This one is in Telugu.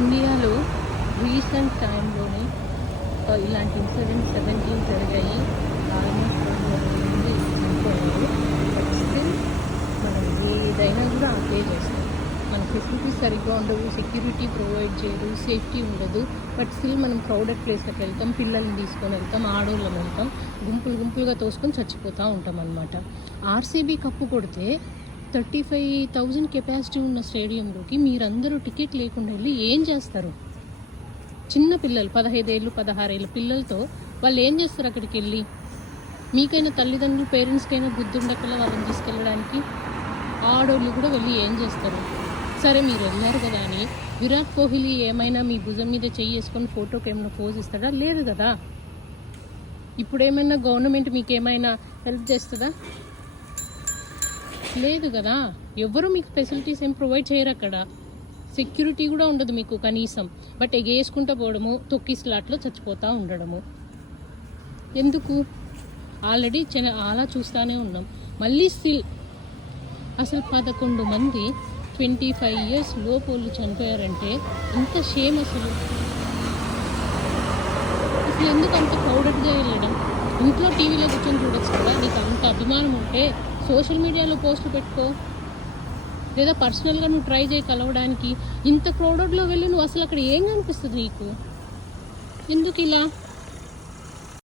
ఇండియాలో రీసెంట్ టైంలోనే ఇలాంటి ఇన్సిడెంట్స్ 17 జరిగాయి. ఆల్మోస్ట్ 200 మంది చనిపోయారు. బట్ స్టిల్ మనం ఏదైనా కూడా అప్లై చేస్తాం. మన ఫెసిలిటీస్ సరిగ్గా ఉండవు, సెక్యూరిటీ ప్రొవైడ్ చేయరు, సేఫ్టీ ఉండదు. బట్ స్టిల్ మనం క్రౌడెడ్ ప్లేస్లకు వెళ్తాం, పిల్లల్ని తీసుకొని వెళ్తాం, ఆడోళ్ళని వెళ్తాం, గుంపులుగా తోసుకొని చచ్చిపోతూ ఉంటాం అన్నమాట. ఆర్సీబీ కప్పు కొడితే 35,000 కెపాసిటీ ఉన్న స్టేడియంలోకి మీరందరూ టికెట్ లేకుండా వెళ్ళి ఏం చేస్తారు? చిన్న పిల్లలు 15 ఏళ్ళు 16 ఏళ్ళ పిల్లలతో వాళ్ళు ఏం చేస్తారు అక్కడికి వెళ్ళి? మీకైనా తల్లిదండ్రులు పేరెంట్స్కైనా బుద్ధి ఉండకల్లా వాళ్ళని తీసుకెళ్ళడానికి. ఆడోళ్ళు కూడా వెళ్ళి ఏం చేస్తారు? సరే మీరు వెళ్ళారు కదా అని విరాట్ కోహ్లీ ఏమైనా మీ భుజం మీద చేసుకొని ఫోటోకి ఏమైనా పోజ్ ఇస్తాడా? లేదు కదా. ఇప్పుడు ఏమైనా గవర్నమెంట్ మీకు ఏమైనా హెల్ప్ చేస్తుందా? లేదు కదా. ఎవరు మీకు ఫెసిలిటీస్ ఏం ప్రొవైడ్ చేయరు అక్కడ. సెక్యూరిటీ కూడా ఉండదు మీకు కనీసం. బట్ ఎగేసుకుంటూ పోవడము, తొక్కిస్లాట్లో చచ్చిపోతూ ఉండడము ఎందుకు? ఆల్రెడీ అలా చూస్తూనే ఉన్నాం. మళ్ళీ స్టిల్ అసలు 11 మంది 25 years లోపోళ్ళు చనిపోయారంటే ఎంత షేమ్ అసలు ఎందుకు అంత క్రౌడెడ్గా వెళ్ళడం? ఇంట్లో టీవీలో కూర్చొని చూడొచ్చు కదా. నీకు అంత అభిమానం ఉంటే సోషల్ మీడియాలో పోస్టులు పెట్టుకో, లేదా పర్సనల్గా నువ్వు ట్రై చేయి కలవడానికి. ఇంత క్రౌడెడ్లో వెళ్ళి నువ్వు అసలు అక్కడ ఏం కనిపిస్తుంది నీకు? ఎందుకు ఇలా?